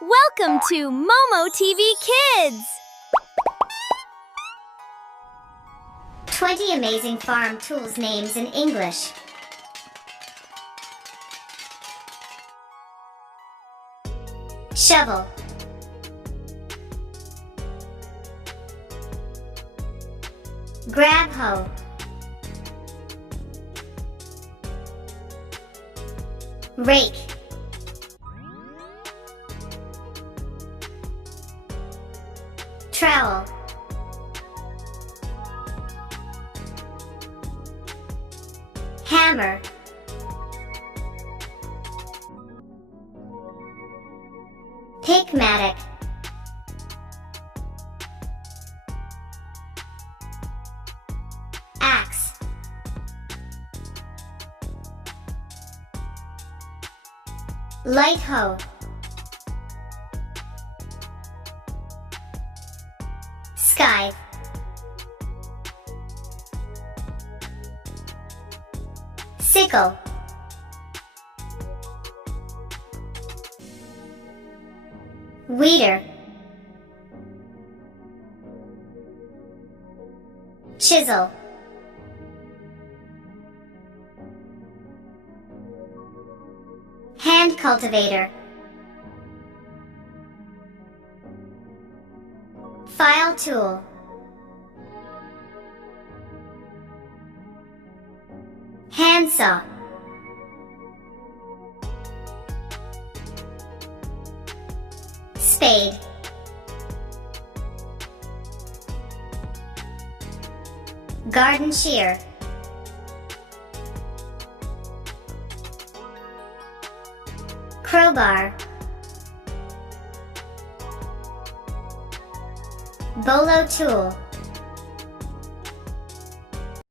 Welcome to Momo TV Kids! 20 amazing farm tools names in English. Shovel, grab hoe, rake, trowel, hammer, pick mattock, axe, light hoe, scythe, sickle, weeder, chisel, hand cultivator, file tool, handsaw, spade, garden shear, crowbar, bolo tool,